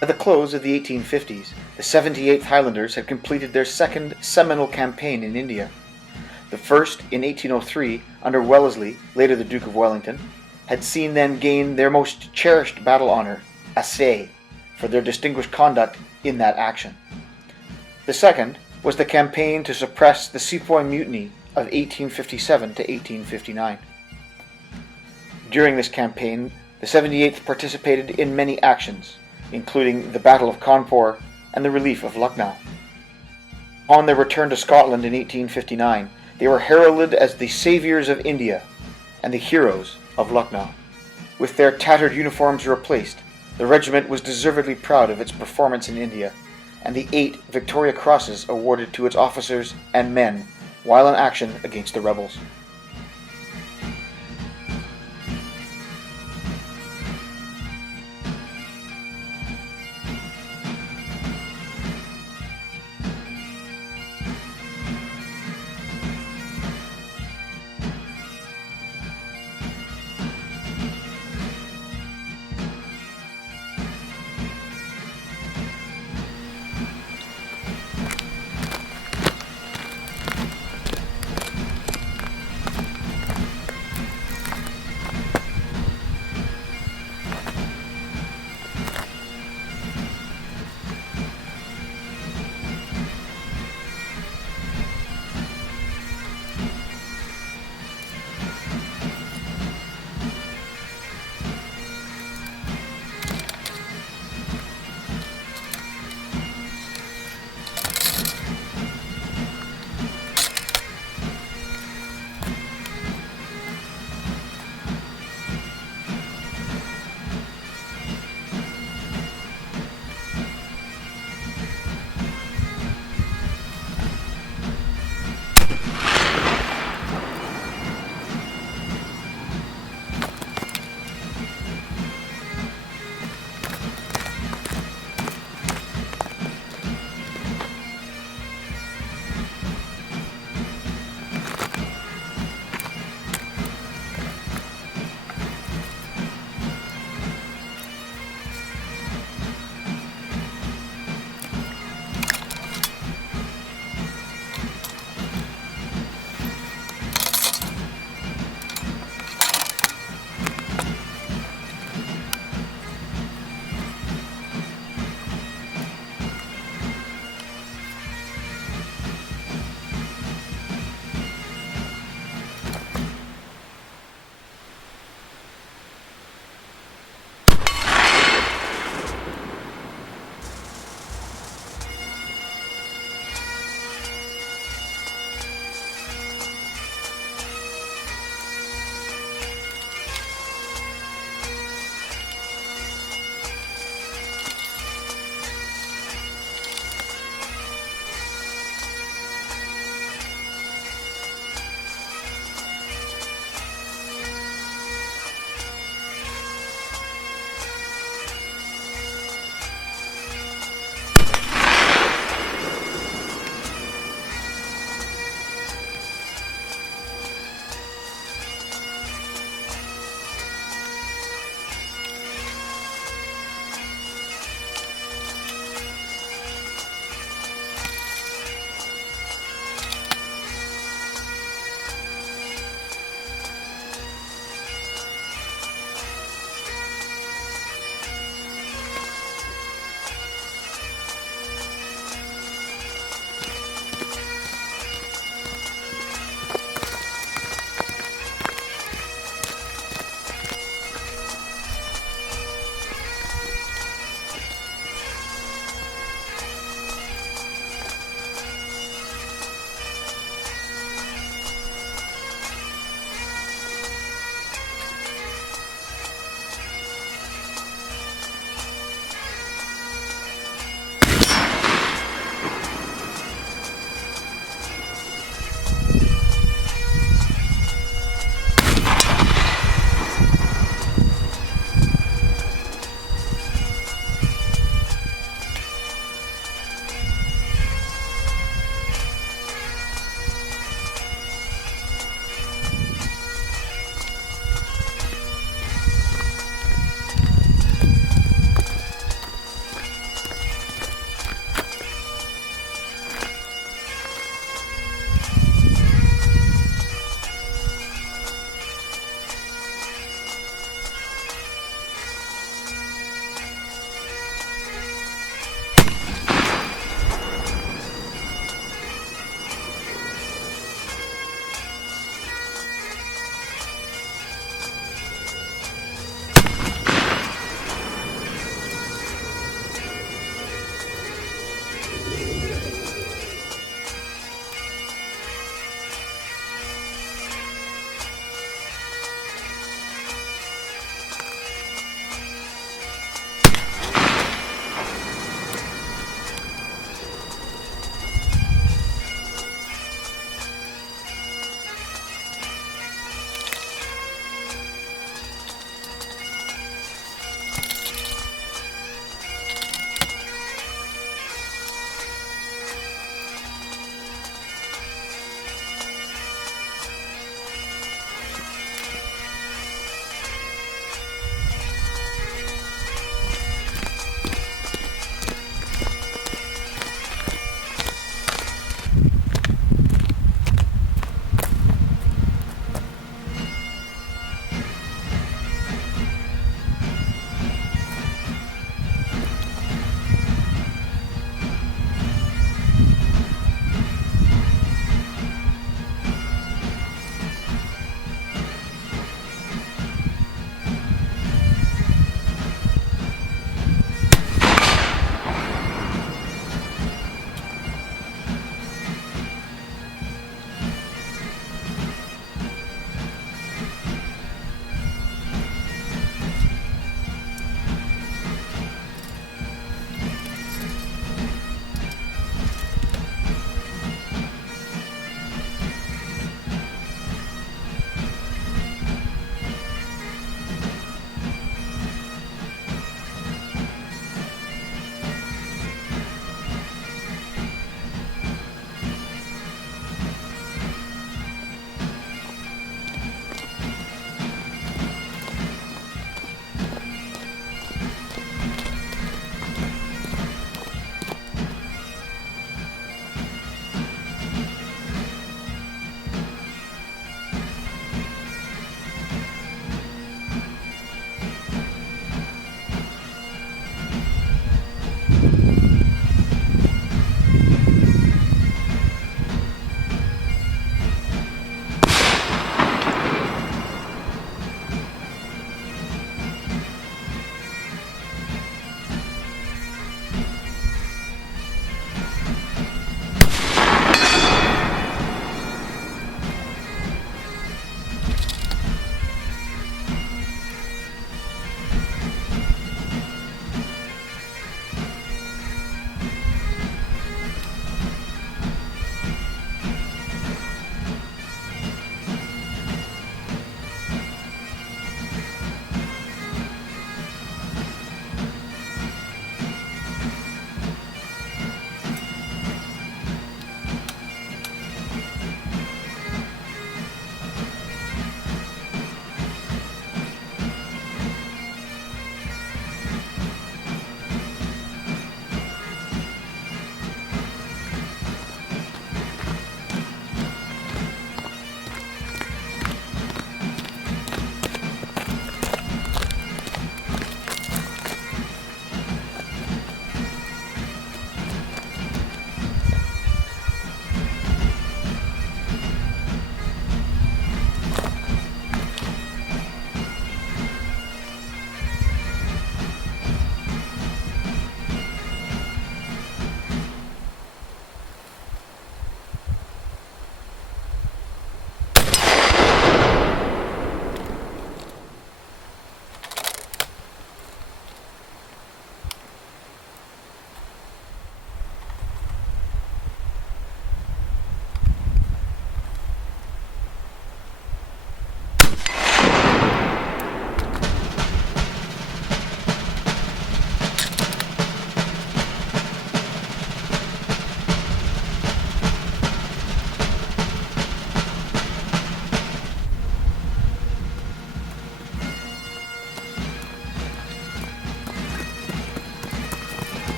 By the close of the 1850s, the 78th Highlanders had completed their second seminal campaign in India. The first, in 1803, under Wellesley, later the Duke of Wellington, had seen them gain their most cherished battle honour, Assay, for their distinguished conduct in that action. The second was the campaign to suppress the Sepoy Mutiny of 1857 to 1859. During this campaign, the 78th participated in many actions, including the Battle of Cawnpore and the relief of Lucknow. On their return to Scotland in 1859, they were heralded as the saviours of India and the heroes of Lucknow. With their tattered uniforms replaced, the regiment was deservedly proud of its performance in India, and the 8 Victoria Crosses awarded to its officers and men while in action against the rebels.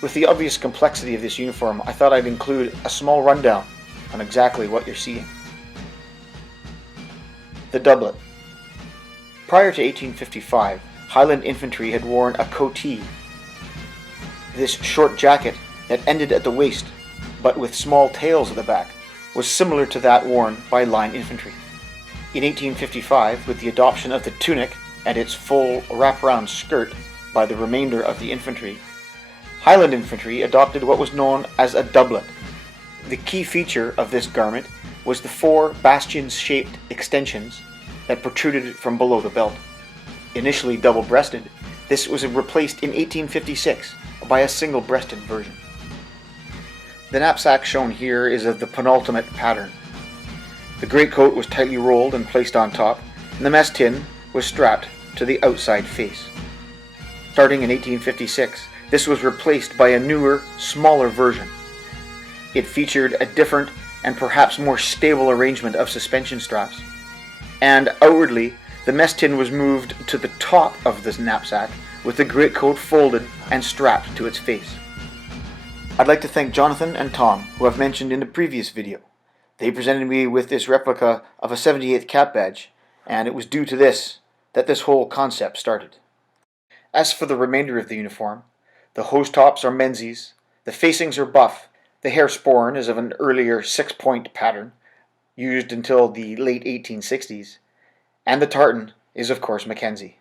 With the obvious complexity of this uniform, I thought I'd include a small rundown on exactly what you're seeing. The doublet. Prior to 1855, Highland infantry had worn a coatee. This short jacket that ended at the waist, but with small tails at the back, was similar to that worn by line infantry. In 1855, with the adoption of the tunic and its full wraparound skirt by the remainder of the infantry, Highland infantry adopted what was known as a doublet. The key feature of this garment was the 4 bastion-shaped extensions that protruded from below the belt. Initially double-breasted, this was replaced in 1856 by a single-breasted version. The knapsack shown here is of the penultimate pattern. The greatcoat was tightly rolled and placed on top, and the mess tin was strapped to the outside face. Starting in 1856, this was replaced by a newer, smaller version. It featured a different and perhaps more stable arrangement of suspension straps, and outwardly, the mess tin was moved to the top of this knapsack with the greatcoat folded and strapped to its face. I'd like to thank Jonathan and Tom, who I've mentioned in the previous video. They presented me with this replica of a 78th cap badge, and it was due to this that this whole concept started. As for the remainder of the uniform, the hose tops are Menzies, the facings are buff, the hair sporn is of an earlier 6-point pattern, used until the late 1860s, and the tartan is of course Mackenzie.